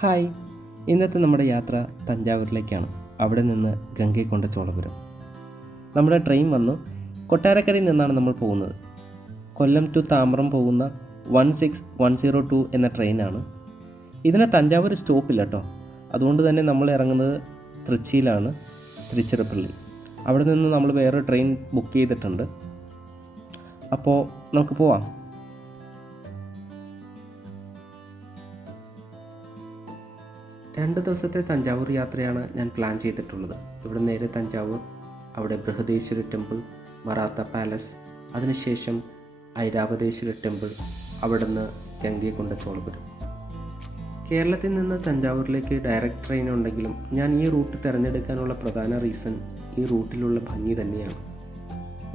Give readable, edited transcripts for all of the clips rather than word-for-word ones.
Hi, ഇന്നത്തെ നമ്മുടെ യാത്ര തഞ്ചാവൂരിലേക്കാണ്. അവിടെ നിന്ന് ഗംഗൈകൊണ്ട ചോളപുരം. നമ്മുടെ ട്രെയിൻ വന്നു. കൊട്ടാരക്കരയിൽ നിന്നാണ് നമ്മൾ പോകുന്നത്. കൊല്ലം ടു താമ്രം പോകുന്ന 16102 എന്ന ട്രെയിനാണ്. ഇതിന് തഞ്ചാവൂർ സ്റ്റോപ്പില്ല കേട്ടോ. അതുകൊണ്ട് തന്നെ നമ്മൾ ഇറങ്ങുന്നത് തൃച്ചിയിലാണ്, തിരുച്ചിറപ്പള്ളി. അവിടെ നിന്ന് നമ്മൾ വേറെ ട്രെയിൻ ബുക്ക് ചെയ്തിട്ടുണ്ട്. അപ്പോൾ നമുക്ക് പോവാം. രണ്ട് ദിവസത്തെ തഞ്ചാവൂർ യാത്രയാണ് ഞാൻ പ്ലാൻ ചെയ്തിട്ടുള്ളത്. ഇവിടെ നേരെ തഞ്ചാവൂർ, അവിടെ ബൃഹദേശ്വര ടെമ്പിൾ, മറാത്ത പാലസ്, അതിനുശേഷം ഐരാവതേശ്വര ടെമ്പിൾ, അവിടുന്ന് ഗംഗൈകൊണ്ട ചോളപുരം. കേരളത്തിൽ നിന്ന് തഞ്ചാവൂരിലേക്ക് ഡയറക്റ്റ് ട്രെയിൻ ഉണ്ടെങ്കിലും ഞാൻ ഈ റൂട്ട് തിരഞ്ഞെടുക്കാനുള്ള പ്രധാന റീസൺ ഈ റൂട്ടിലുള്ള ഭംഗി തന്നെയാണ്.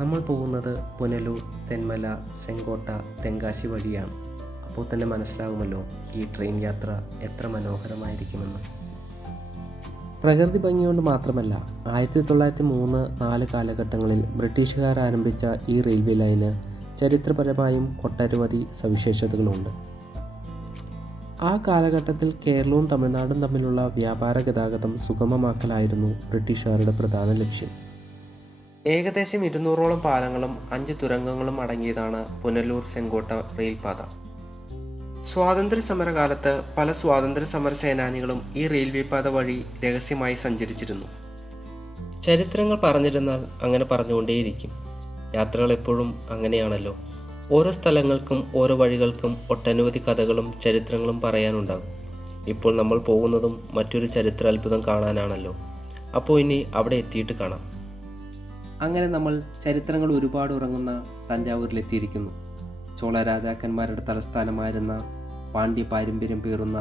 നമ്മൾ പോകുന്നത് പുനലൂർ, തെന്മല, ചെങ്കോട്ട, തെങ്കാശി വഴിയാണ്. അപ്പോൾ തന്നെ മനസ്സിലാകുമല്ലോ ഈ ട്രെയിൻ യാത്ര എത്ര മനോഹരമായിരിക്കുമെന്ന്. പ്രകൃതി ഭംഗി കൊണ്ട് മാത്രമല്ല, 1903-4 കാലഘട്ടങ്ങളിൽ ബ്രിട്ടീഷുകാർ ആരംഭിച്ച ഈ റെയിൽവേ ലൈന് ചരിത്രപരമായും ഒട്ടനവധി സവിശേഷതകളുണ്ട്. ആ കാലഘട്ടത്തിൽ കേരളവും തമിഴ്നാടും തമ്മിലുള്ള വ്യാപാര ഗതാഗതം സുഗമമാക്കലായിരുന്നു ബ്രിട്ടീഷുകാരുടെ പ്രധാന ലക്ഷ്യം. ഏകദേശം 200ഓളം പാലങ്ങളും 5 തുരങ്കങ്ങളും അടങ്ങിയതാണ് പുനലൂർ ചെങ്കോട്ട റെയിൽപാത. സ്വാതന്ത്ര്യ സമരകാലത്ത് പല സ്വാതന്ത്ര്യ സമര സേനാനികളും ഈ റെയിൽവേ പാത വഴി രഹസ്യമായി സഞ്ചരിച്ചിരുന്നു. ചരിത്രങ്ങൾ പറഞ്ഞിരുന്നാൽ അങ്ങനെ പറഞ്ഞുകൊണ്ടേയിരിക്കും. യാത്രകൾ എപ്പോഴും അങ്ങനെയാണല്ലോ. ഓരോ സ്ഥലങ്ങൾക്കും ഓരോ വഴികൾക്കും ഒട്ടനവധി കഥകളും ചരിത്രങ്ങളും പറയാനുണ്ടാകും. ഇപ്പോൾ നമ്മൾ പോകുന്നതും മറ്റൊരു ചരിത്രാത്ഭുതം കാണാനാണല്ലോ. അപ്പോൾ ഇനി അവിടെ എത്തിയിട്ട് കാണാം. അങ്ങനെ നമ്മൾ ചരിത്രങ്ങൾ ഒരുപാട് ഉറങ്ങുന്ന തഞ്ചാവൂരിലെത്തിയിരിക്കുന്നു. ചോള രാജാക്കന്മാരുടെ തലസ്ഥാനമായിരുന്ന, പാണ്ഡ്യ പാരമ്പര്യം പേറുന്ന,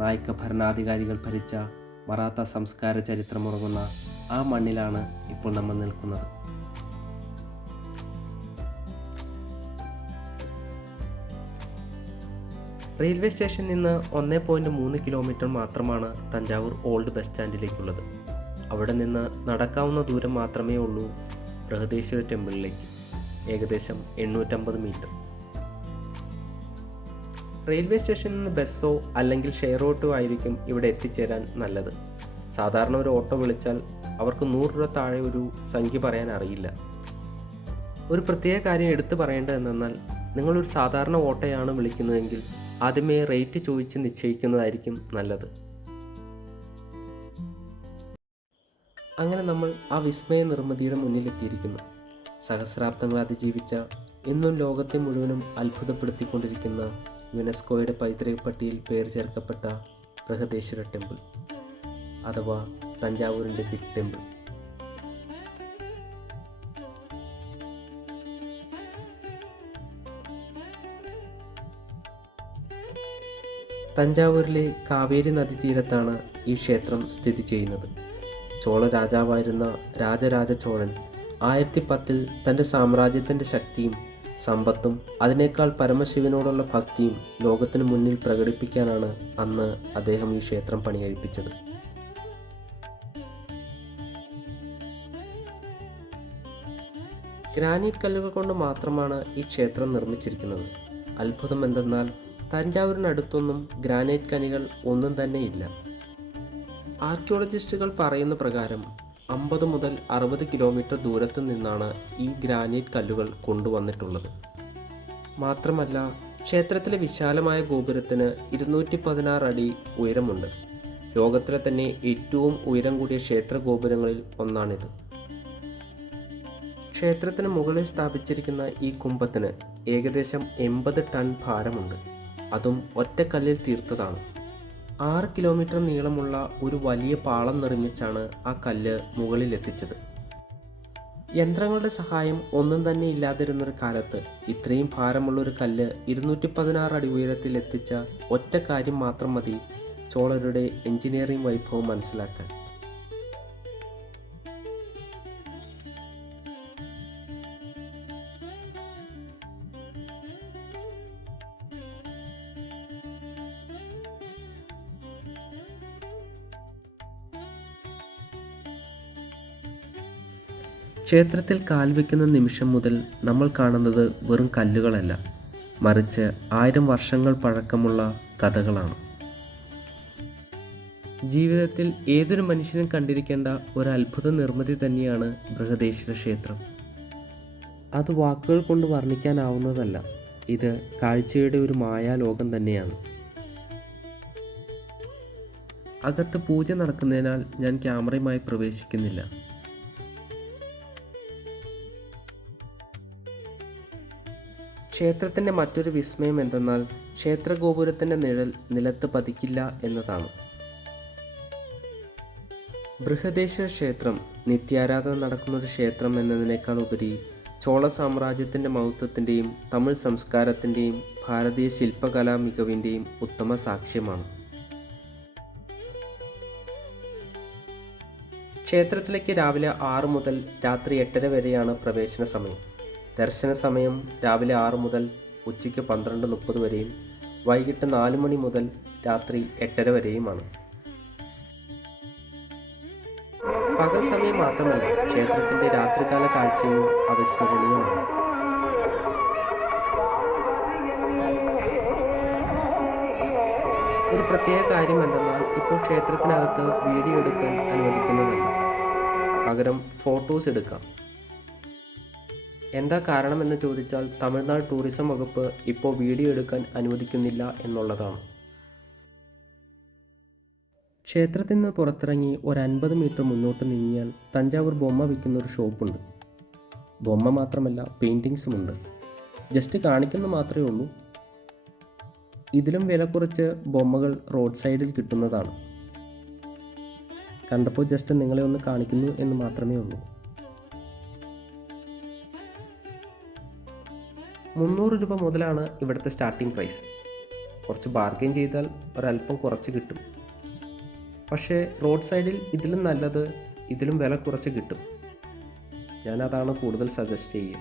നായക ഭരണാധികാരികൾ ഭരിച്ച, മറാത്ത സംസ്കാര ചരിത്രമുറങ്ങുന്ന ആ മണ്ണിലാണ് ഇപ്പോൾ നമ്മൾ നിൽക്കുന്നത്. റെയിൽവേ സ്റ്റേഷനിൽ നിന്ന് 1.3 കിലോമീറ്റർ മാത്രമാണ് തഞ്ചാവൂർ ഓൾഡ് ബസ് സ്റ്റാൻഡിലേക്കുള്ളത്. അവിടെ നിന്ന് നടക്കാവുന്ന ദൂരം മാത്രമേ ഉള്ളൂ ബൃഹദേശ്വര ടെമ്പിളിലേക്ക്, ഏകദേശം 850 മീറ്റർ. റെയിൽവേ സ്റ്റേഷനിൽ നിന്ന് ബസ്സോ അല്ലെങ്കിൽ ഷെയർ ഓട്ടോ ആയിരിക്കും ഇവിടെ എത്തിച്ചേരാൻ നല്ലത്. സാധാരണ ഒരു ഓട്ടോ വിളിച്ചാൽ അവർക്ക് 100 രൂപ താഴെ ഒരു സംഖ്യ പറയാൻ അറിയില്ല. ഒരു പ്രത്യേക കാര്യം എടുത്തു പറയേണ്ടത് എന്തെന്നാൽ, നിങ്ങളൊരു സാധാരണ ഓട്ടോയാണ് വിളിക്കുന്നതെങ്കിൽ ആദ്യമേ റേറ്റ് ചോദിച്ച് നിശ്ചയിക്കുന്നതായിരിക്കും നല്ലത്. അങ്ങനെ നമ്മൾ ആ വിസ്മയ നിർമ്മിതിയുടെ മുന്നിലെത്തിയിരിക്കുന്നു. സഹസ്രാബ്ദങ്ങൾ അതിജീവിച്ച, ഇന്നും ലോകത്തെ മുഴുവനും അത്ഭുതപ്പെടുത്തിക്കൊണ്ടിരിക്കുന്ന, യുനെസ്കോയുടെ പൈതൃക പട്ടികയിൽ പേര് ചേർക്കപ്പെട്ട ബൃഹദേശ്വര ടെമ്പിൾ, അഥവാ തഞ്ചാവൂരിൻ്റെ ബിഗ് ടെമ്പിൾ. തഞ്ചാവൂരിലെ കാവേരി നദീതീരത്താണ് ഈ ക്ഷേത്രം സ്ഥിതി ചെയ്യുന്നത്. ചോള രാജാവായിരുന്ന രാജരാജ ചോളൻ 1010 തൻ്റെ സാമ്രാജ്യത്തിൻ്റെ ശക്തിയും സമ്പത്തും അതിനേക്കാൾ പരമശിവനോടുള്ള ഭക്തിയും ലോകത്തിന് മുന്നിൽ പ്രകടിപ്പിക്കാനാണ് അന്ന് അദ്ദേഹം ഈ ക്ഷേത്രം പണികഴിപ്പിച്ചത്. ഗ്രാനൈറ്റ് കല്ലുകൾ കൊണ്ട് മാത്രമാണ് ഈ ക്ഷേത്രം നിർമ്മിച്ചിരിക്കുന്നത്. അത്ഭുതം എന്തെന്നാൽ, തഞ്ചാവൂരിനടുത്തൊന്നും ഗ്രാനൈറ്റ് ഖനികൾ ഒന്നും തന്നെ ഇല്ല. ആർക്കിയോളജിസ്റ്റുകൾ പറയുന്ന പ്രകാരം 50 മുതൽ 60 കിലോമീറ്റർ ദൂരത്തു നിന്നാണ് ഈ ഗ്രാനൈറ്റ് കല്ലുകൾ കൊണ്ടുവന്നിട്ടുള്ളത്. മാത്രമല്ല, ക്ഷേത്രത്തിലെ വിശാലമായ ഗോപുരത്തിന് 216 അടി ഉയരമുണ്ട്. ലോകത്തിലെ തന്നെ ഏറ്റവും ഉയരം കൂടിയ ക്ഷേത്ര ഗോപുരങ്ങളിൽ ഒന്നാണിത്. ക്ഷേത്രത്തിന് മുകളിൽ സ്ഥാപിച്ചിരിക്കുന്ന ഈ കുംഭത്തിന് ഏകദേശം 80 ടൺ ഭാരമുണ്ട്. അതും ഒറ്റക്കല്ലിൽ തീർത്തതാണ്. 6 കിലോമീറ്റർ നീളമുള്ള ഒരു വലിയ പാളം നിർമ്മിച്ചാണ് ആ കല്ല് മുകളിലെത്തിച്ചത്. യന്ത്രങ്ങളുടെ സഹായം ഒന്നും തന്നെ ഇല്ലാതിരുന്നൊരു കാലത്ത് ഇത്രയും ഭാരമുള്ളൊരു കല്ല് 216 അടി ഉയരത്തിൽ എത്തിച്ച ഒറ്റ കാര്യം മാത്രം മതി ചോളരുടെ എഞ്ചിനീയറിംഗ് വൈഭവം മനസ്സിലാക്കാൻ. ക്ഷേത്രത്തിൽ കാൽവെക്കുന്ന നിമിഷം മുതൽ നമ്മൾ കാണുന്നത് വെറും കല്ലുകളല്ല, മറിച്ച് 1000 വർഷങ്ങൾ പഴക്കമുള്ള കഥകളാണ്. ജീവിതത്തിൽ ഏതൊരു മനുഷ്യനും കണ്ടിരിക്കേണ്ട ഒരു അത്ഭുത നിർമ്മിതി തന്നെയാണ് ബൃഹദേശ്വര ക്ഷേത്രം. അത് വാക്കുകൾ കൊണ്ട് വർണ്ണിക്കാനാവുന്നതല്ല. ഇത് കാഴ്ചയുടെ ഒരു മായാലോകം തന്നെയാണ്. അകത്ത് പൂജ നടക്കുന്നതിനാൽ ഞാൻ ക്യാമറയുമായി പ്രവേശിക്കുന്നില്ല. ക്ഷേത്രത്തിൻ്റെ മറ്റൊരു വിസ്മയം എന്തെന്നാൽ ക്ഷേത്രഗോപുരത്തിൻ്റെ നിഴൽ നിലത്ത് പതിക്കില്ല എന്നതാണ്. ബൃഹദേശ്വര ക്ഷേത്രം നിത്യാരാധന നടക്കുന്നൊരു ക്ഷേത്രം എന്നതിനേക്കാൾ ഉപരി ചോള സാമ്രാജ്യത്തിൻ്റെ മഹത്വത്തിൻ്റെയും തമിഴ് സംസ്കാരത്തിൻ്റെയും ഭാരതീയ ശില്പകലാ മികവിൻ്റെയും ഉത്തമ സാക്ഷ്യമാണ്. ക്ഷേത്രത്തിലേക്ക് രാവിലെ 6 മുതൽ രാത്രി 8:30 വരെയാണ് പ്രവേശന സമയം. ദർശന സമയം രാവിലെ 6 മുതൽ ഉച്ചയ്ക്ക് 12:30 വരെയും വൈകിട്ട് 4 മണി മുതൽ രാത്രി 8:30 വരെയുമാണ്. പകൽ സമയം മാത്രമല്ല, ക്ഷേത്രത്തിൻ്റെ രാത്രികാല കാഴ്ചയും അവിസ്മരണീയമാണ്. ഒരു പ്രത്യേക കാര്യം എന്തെന്നാൽ ഇപ്പോൾ ക്ഷേത്രത്തിനകത്ത് വീഡിയോ എടുക്കാൻ അനുവദിക്കുന്നതല്ല, പകരം ഫോട്ടോസ് എടുക്കാം. എന്താ കാരണമെന്ന് ചോദിച്ചാൽ തമിഴ്നാട് ടൂറിസം വകുപ്പ് ഇപ്പോൾ വീഡിയോ എടുക്കാൻ അനുവദിക്കുന്നില്ല എന്നുള്ളതാണ്. ക്ഷേത്രത്തിൽ നിന്ന് പുറത്തിറങ്ങി ഒരു 50 മീറ്റർ മുന്നോട്ട് നീങ്ങിയാൽ തഞ്ചാവൂർ ബൊമ്മ വിൽക്കുന്ന ഒരു ഷോപ്പുണ്ട്. ബൊമ്മ മാത്രമല്ല, പെയിൻറ്റിങ്സുമുണ്ട്. ജസ്റ്റ് കാണിക്കുന്ന മാത്രമേ ഉള്ളൂ. ഇതിലും വില കുറച്ച് ബൊമ്മകൾ റോഡ് സൈഡിൽ കിട്ടുന്നതാണ്. കണ്ടപ്പോൾ ജസ്റ്റ് നിങ്ങളെ ഒന്ന് കാണിക്കുന്നു എന്ന് മാത്രമേ ഉള്ളൂ. 300 രൂപ മുതലാണ് ഇവിടുത്തെ സ്റ്റാർട്ടിംഗ് പ്രൈസ്. കുറച്ച് ബാർഗെയിൻ ചെയ്താൽ ഒരല്പം കുറച്ച് കിട്ടും. പക്ഷേ റോഡ് സൈഡിൽ ഇതിലും നല്ലത്, ഇതിലും വില കുറച്ച് കിട്ടും. ഞാനതാണ് കൂടുതൽ സജസ്റ്റ് ചെയ്യുക.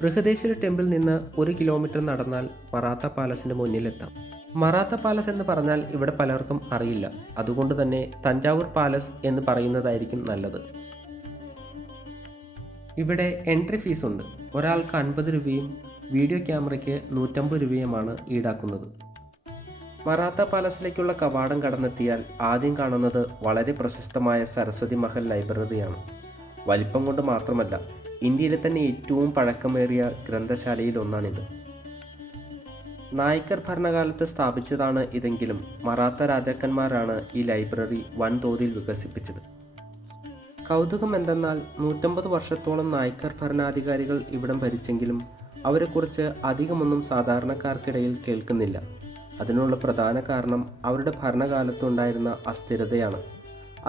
ബൃഹദേശ്വര ടെമ്പിളിൽ നിന്ന് 1 കിലോമീറ്റർ നടന്നാൽ മറാത്ത പാലസിൻ്റെ മുന്നിലെത്താം. മറാത്ത പാലസ് എന്ന് പറഞ്ഞാൽ ഇവിടെ പലർക്കും അറിയില്ല. അതുകൊണ്ട് തന്നെ തഞ്ചാവൂർ പാലസ് എന്ന് പറയുന്നതായിരിക്കും നല്ലത്. ഇവിടെ എൻട്രി ഫീസ് ഉണ്ട്. ഒരാൾക്ക് 50 രൂപയും വീഡിയോ ക്യാമറയ്ക്ക് 150 രൂപയുമാണ് ഈടാക്കുന്നത്. മറാത്ത പാലസിലേക്കുള്ള കവാടം കടന്നെത്തിയാൽ ആദ്യം കാണുന്നത് വളരെ പ്രശസ്തമായ സരസ്വതി മഹൽ ലൈബ്രറിയാണ്. വലിപ്പം കൊണ്ട് മാത്രമല്ല, ഇന്ത്യയിലെ തന്നെ ഏറ്റവും പഴക്കമേറിയ ഗ്രന്ഥശാലയിൽ ഒന്നാണിത്. നായ്ക്കർ ഭരണകാലത്ത് സ്ഥാപിച്ചതാണ് ഇതെങ്കിലും മറാത്ത രാജാക്കന്മാരാണ് ഈ ലൈബ്രറി വൻതോതിൽ വികസിപ്പിച്ചത്. കൗതുകം എന്തെന്നാൽ 150 വർഷത്തോളം നായ്ക്കർ ഭരണാധികാരികൾ ഇവിടം ഭരിച്ചെങ്കിലും അവരെക്കുറിച്ച് അധികമൊന്നും സാധാരണക്കാർക്കിടയിൽ കേൾക്കുന്നില്ല. അതിനുള്ള പ്രധാന കാരണം അവരുടെ ഭരണകാലത്തുണ്ടായിരുന്ന അസ്ഥിരതയാണ്.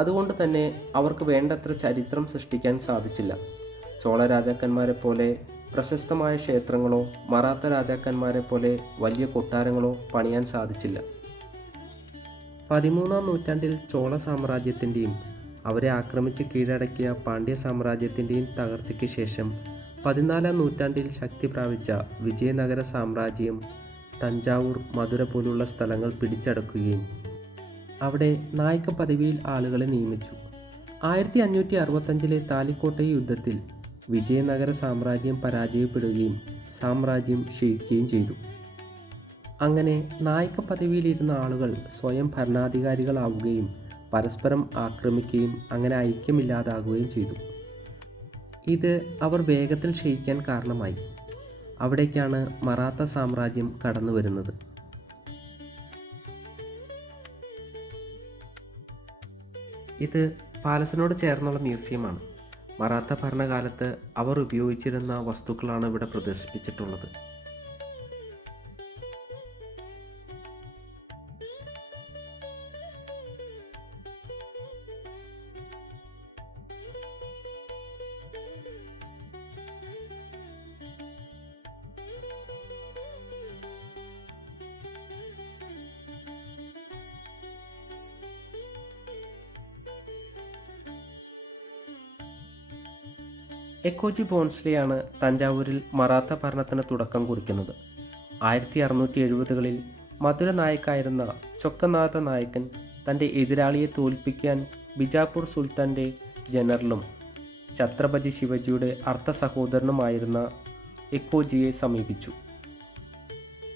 അതുകൊണ്ട് തന്നെ അവർക്ക് വേണ്ടത്ര ചരിത്രം സൃഷ്ടിക്കാൻ സാധിച്ചില്ല. ചോള രാജാക്കന്മാരെ പോലെ പ്രശസ്തമായ ക്ഷേത്രങ്ങളോ മറാത്ത രാജാക്കന്മാരെ പോലെ വലിയ കൊട്ടാരങ്ങളോ പണിയാൻ സാധിച്ചില്ല. 13-ാം നൂറ്റാണ്ടിൽ ചോള സാമ്രാജ്യത്തിൻ്റെയും അവരെ ആക്രമിച്ച് കീഴടക്കിയ പാണ്ഡ്യ സാമ്രാജ്യത്തിൻ്റെയും തകർച്ചയ്ക്ക് ശേഷം 14-ാം നൂറ്റാണ്ടിൽ ശക്തി പ്രാപിച്ച വിജയനഗര സാമ്രാജ്യം തഞ്ചാവൂർ, മധുര പോലുള്ള സ്ഥലങ്ങൾ പിടിച്ചടക്കുകയും അവിടെ നായക പദവിയിൽ ആളുകളെ നിയമിച്ചു. 1565-ലെ താലിക്കോട്ടൈ യുദ്ധത്തിൽ വിജയനഗര സാമ്രാജ്യം പരാജയപ്പെടുകയും സാമ്രാജ്യം ക്ഷയിക്കുകയും ചെയ്തു. അങ്ങനെ നായക പദവിയിലിരുന്ന ആളുകൾ സ്വയം ഭരണാധികാരികളാവുകയും പരസ്പരം ആക്രമിക്കുകയും അങ്ങനെ ഐക്യമില്ലാതാകുകയും ചെയ്തു. ഇത് അവർ വേഗത്തിൽ ക്ഷയിക്കാൻ കാരണമായി. അവിടേക്കാണ് മറാത്ത സാമ്രാജ്യം കടന്നു വരുന്നത്. ഇത് പാലസിനോട് ചേർന്നുള്ള മ്യൂസിയമാണ്. മറാത്ത ഭരണകാലത്ത് അവർ ഉപയോഗിച്ചിരുന്ന വസ്തുക്കളാണ് ഇവിടെ പ്രദർശിപ്പിച്ചിട്ടുള്ളത്. എക്കോജി ബോൺസ്ലെയാണ് തഞ്ചാവൂരിൽ മറാത്ത ഭരണത്തിന് തുടക്കം കുറിക്കുന്നത്. 1670-കളിൽ മധുര നായക്കായിരുന്ന ചൊക്കനാഥ നായക്കൻ തൻ്റെ എതിരാളിയെ തോൽപ്പിക്കാൻ ബിജാപൂർ സുൽത്താൻ്റെ ജനറലും ഛത്രപതി ശിവജിയുടെ അർദ്ധ സഹോദരനുമായിരുന്ന എക്കോജിയെ സമീപിച്ചു.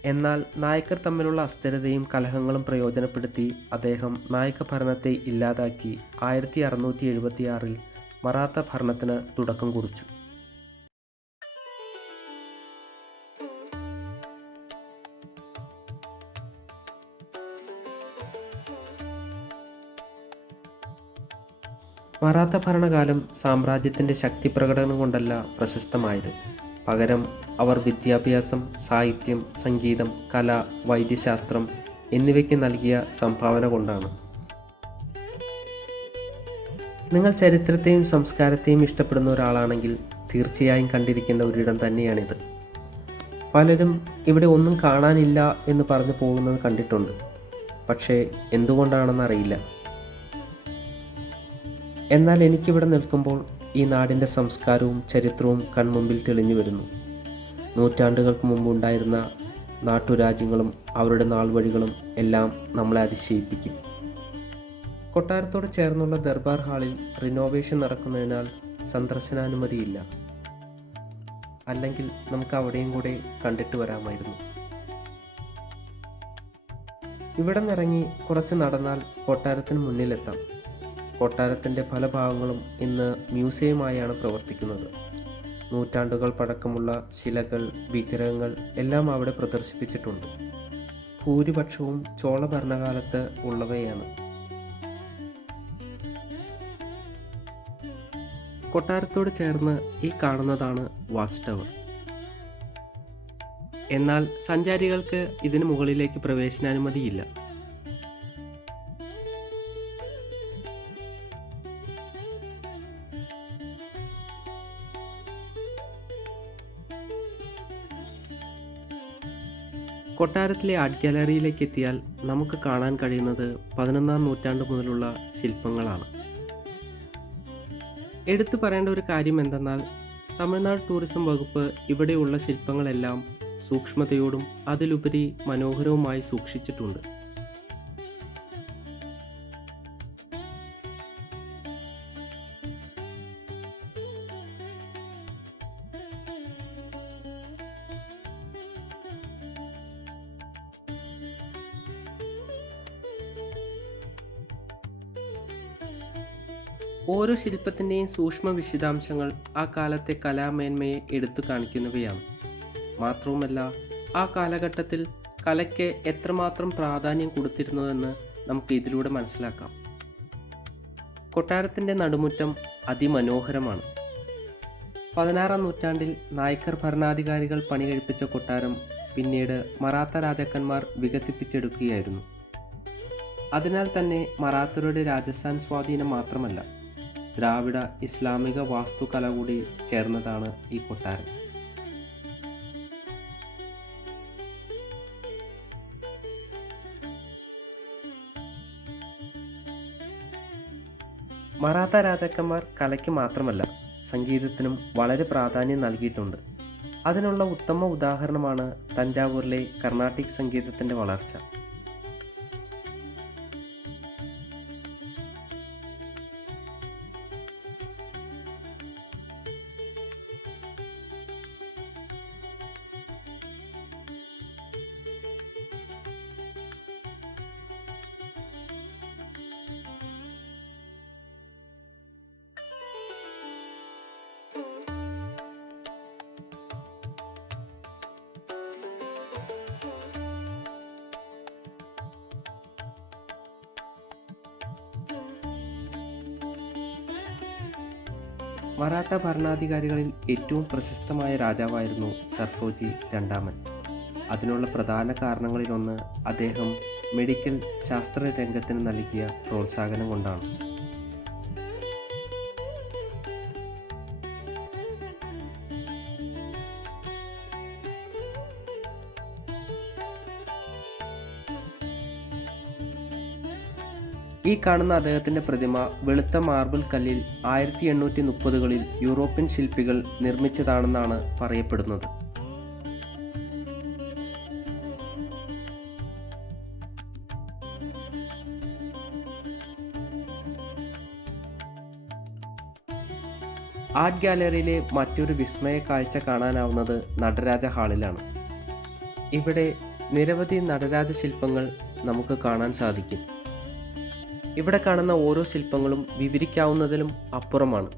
എന്നാൽ നായ്ക്കർ തമ്മിലുള്ള അസ്ഥിരതയും കലഹങ്ങളും പ്രയോജനപ്പെടുത്തി അദ്ദേഹം നായക ഭരണത്തെ ഇല്ലാതാക്കി 1676 മറാത്ത ഭരണത്തിന് തുടക്കം കുറിച്ചു. മറാത്ത ഭരണകാലം സാമ്രാജ്യത്തിൻ്റെ ശക്തി പ്രകടനം കൊണ്ടല്ല പ്രശസ്തമായത്. പകരം അവർ വിദ്യാഭ്യാസം, സാഹിത്യം, സംഗീതം, കല, വൈദ്യശാസ്ത്രം എന്നിവയ്ക്ക് നൽകിയ സംഭാവന കൊണ്ടാണ്. നിങ്ങൾ ചരിത്രത്തെയും സംസ്കാരത്തെയും ഇഷ്ടപ്പെടുന്ന ഒരാളാണെങ്കിൽ തീർച്ചയായും കണ്ടിരിക്കേണ്ട ഒരിടം തന്നെയാണിത്. പലരും ഇവിടെ ഒന്നും കാണാനില്ല എന്ന് പറഞ്ഞു പോകുന്നത് കണ്ടിട്ടുണ്ട്. പക്ഷേ എന്തുകൊണ്ടാണെന്നറിയില്ല. എന്നാൽ എനിക്കിവിടെ നിൽക്കുമ്പോൾ ഈ നാടിൻ്റെ സംസ്കാരവും ചരിത്രവും കൺമുമ്പിൽ തെളിഞ്ഞു വരുന്നു. നൂറ്റാണ്ടുകൾക്ക് മുമ്പ് ഉണ്ടായിരുന്ന നാട്ടുരാജ്യങ്ങളും അവരുടെ നാൾവഴികളും എല്ലാം നമ്മളെ അതിശയിപ്പിക്കും. കൊട്ടാരത്തോട് ചേർന്നുള്ള ദർബാർ ഹാളിൽ റിനോവേഷൻ നടക്കുന്നതിനാൽ സന്ദർശനാനുമതിയില്ല. അല്ലെങ്കിൽ നമുക്ക് അവിടെയും കൂടെ കണ്ടിട്ട് വരാമായിരുന്നു. ഇവിടെ നിന്നിറങ്ങി കുറച്ച് നടന്നാൽ കൊട്ടാരത്തിന് മുന്നിലെത്താം. കൊട്ടാരത്തിൻ്റെ പല ഭാഗങ്ങളും ഇന്ന് മ്യൂസിയമായാണ് പ്രവർത്തിക്കുന്നത്. നൂറ്റാണ്ടുകൾ പഴക്കമുള്ള ശിലകൾ, വിഗ്രഹങ്ങൾ എല്ലാം അവിടെ പ്രദർശിപ്പിച്ചിട്ടുണ്ട്. ഭൂരിപക്ഷവും ചോള ഭരണകാലത്ത് ഉള്ളവയാണ്. കൊട്ടാരത്തോട് ചേർന്ന് ഈ കാണുന്നതാണ് വാച്ച് ടവർ. എന്നാൽ സഞ്ചാരികൾക്ക് ഇതിന് മുകളിലേക്ക് പ്രവേശനാനുമതിയില്ല. കൊട്ടാരത്തിലെ ആർട്ട് ഗാലറിയിലേക്ക് എത്തിയാൽ നമുക്ക് കാണാൻ കഴിയുന്നത് 11-ാം നൂറ്റാണ്ട് മുതലുള്ള ശില്പങ്ങളാണ്. എടുത്തു പറയേണ്ട ഒരു കാര്യം എന്തെന്നാൽ തമിഴ്നാട് ടൂറിസം വകുപ്പ് ഇവിടെയുള്ള ശില്പങ്ങളെല്ലാം സൂക്ഷ്മതയോടും അതിലുപരി മനോഹരവുമായി സൂക്ഷിച്ചിട്ടുണ്ട്. ഓരോ ശില്പത്തിൻ്റെയും സൂക്ഷ്മ വിശദാംശങ്ങൾ ആ കാലത്തെ കലാമേന്മയെ എടുത്തു കാണിക്കുന്നവയാണ്. മാത്രവുമല്ല, ആ കാലഘട്ടത്തിൽ കലയ്ക്ക് എത്രമാത്രം പ്രാധാന്യം കൊടുത്തിരുന്നുവെന്ന് നമുക്ക് ഇതിലൂടെ മനസ്സിലാക്കാം. കൊട്ടാരത്തിൻ്റെ നടുമുറ്റം അതിമനോഹരമാണ്. 16-ാം നൂറ്റാണ്ടിൽ നായ്ക്കർ ഭരണാധികാരികൾ പണികഴിപ്പിച്ച കൊട്ടാരം പിന്നീട് മറാത്ത രാജാക്കന്മാർ വികസിപ്പിച്ചെടുക്കുകയായിരുന്നു. അതിനാൽ തന്നെ മറാത്തരുടെ രാജസ്ഥാൻ സ്വാധീനം മാത്രമല്ല, ദ്രാവിഡ ഇസ്ലാമിക വാസ്തുകല കൂടി ചേർന്നതാണ് ഈ കൊട്ടാരം. മറാത്ത രാജാക്കന്മാർ കലയ്ക്ക് മാത്രമല്ല സംഗീതത്തിനും വളരെ പ്രാധാന്യം നൽകിയിട്ടുണ്ട്. അതിനുള്ള ഉത്തമ ഉദാഹരണമാണ് തഞ്ചാവൂരിലെ കർണാട്ടിക് സംഗീതത്തിൻ്റെ വളർച്ച. മറാഠ ഭരണാധികാരികളിൽ ഏറ്റവും പ്രശസ്തമായ രാജാവായിരുന്നു സർഫോജി രണ്ടാമൻ. അതിനുള്ള പ്രധാന കാരണങ്ങളിലൊന്ന് അദ്ദേഹം മെഡിക്കൽ ശാസ്ത്ര രംഗത്തിന് നൽകിയ പ്രോത്സാഹനം കൊണ്ടാണ്. ഈ കാണുന്ന അദ്ദേഹത്തിൻ്റെ പ്രതിമ വെളുത്ത മാർബിൾ കല്ലിൽ 1830കളിൽ യൂറോപ്യൻ ശില്പികൾ നിർമ്മിച്ചതാണെന്നാണ് പറയപ്പെടുന്നത്. ആർട്ട് ഗാലറിയിലെ മറ്റൊരു വിസ്മയ കാഴ്ച കാണാനാവുന്നത് നടരാജ ഹാളിലാണ്. ഇവിടെ നിരവധി നടരാജ ശില്പങ്ങൾ നമുക്ക് കാണാൻ സാധിക്കും. ഇവിടെ കാണുന്ന ഓരോ ശില്പങ്ങളും വിവരിക്കാവുന്നതിലും അപ്പുറമാണ്.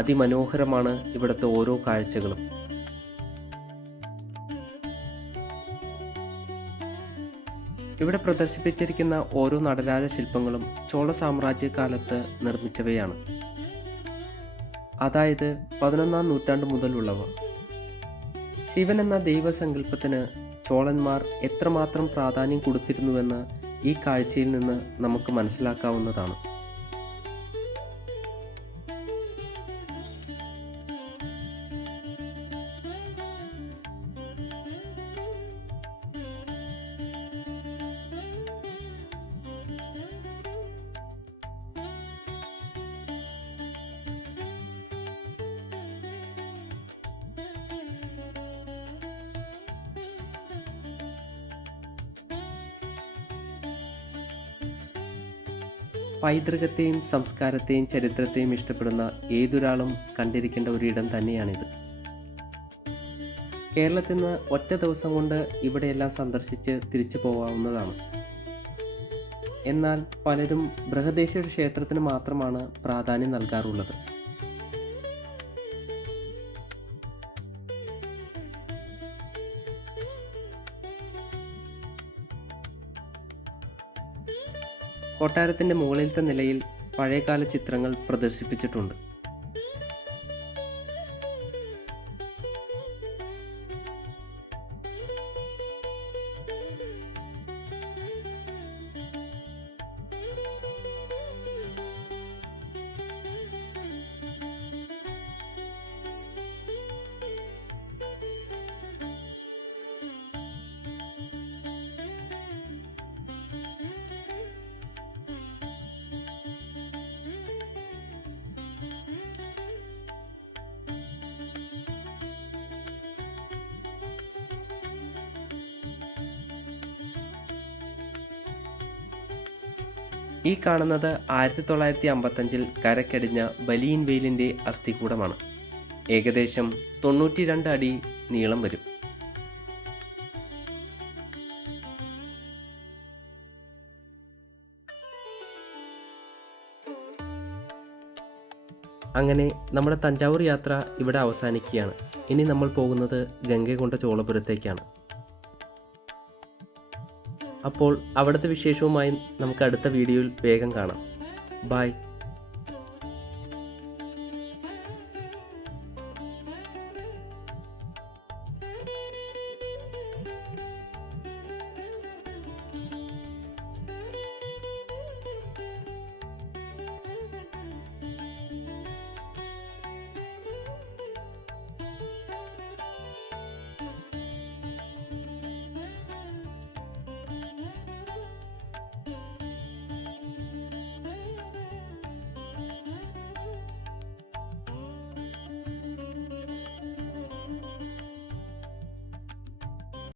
അതിമനോഹരമാണ് ഇവിടുത്തെ ഓരോ കാഴ്ചകളും. ഇവിടെ പ്രദർശിപ്പിച്ചിരിക്കുന്ന ഓരോ നടരാജ ശില്പങ്ങളും ചോള സാമ്രാജ്യകാലത്ത് നിർമ്മിച്ചവയാണ്, അതായത് 11-ാം നൂറ്റാണ്ട് മുതലുള്ളവ. ശിവൻ എന്ന ദൈവസങ്കല്പത്തിന് ചോളന്മാർ എത്രമാത്രം പ്രാധാന്യം കൊടുത്തിരുന്നുവെന്ന് ഈ കാഴ്ചയിൽ നിന്ന് നമുക്ക് മനസ്സിലാക്കാവുന്നതാണ്. പൈതൃകത്തെയും സംസ്കാരത്തെയും ചരിത്രത്തെയും ഇഷ്ടപ്പെടുന്ന ഏതൊരാളും കണ്ടിരിക്കേണ്ട ഒരിടം തന്നെയാണിത്. കേരളത്തിൽ നിന്ന് ഒറ്റ ദിവസം കൊണ്ട് ഇവിടെയെല്ലാം സന്ദർശിച്ച് തിരിച്ചു പോകാവുന്നതാണ്. എന്നാൽ പലരും ബൃഹദേശ്വര ക്ഷേത്രത്തിന് മാത്രമാണ് പ്രാധാന്യം നൽകാറുള്ളത്. കൊട്ടാരത്തിൻ്റെ മുകളിലത്തെ നിലയിൽ പഴയകാല ചിത്രങ്ങൾ പ്രദർശിപ്പിച്ചിട്ടുണ്ട്. ഈ കാണുന്നത് 1955-ൽ കരക്കടിഞ്ഞ ബലിയിൻ വെയിലിൻ്റെ അസ്ഥികൂടമാണ്. ഏകദേശം 92 അടി നീളം വരും. അങ്ങനെ നമ്മുടെ തഞ്ചാവൂർ യാത്ര ഇവിടെ അവസാനിക്കുകയാണ്. ഇനി നമ്മൾ പോകുന്നത് ഗംഗൈകൊണ്ട ചോളപുരത്തേക്കാണ്. അപ്പോൾ അവിടുത്തെ വിശേഷവുമായി നമുക്ക് അടുത്ത വീഡിയോയിൽ വേഗം കാണാം. ബൈ.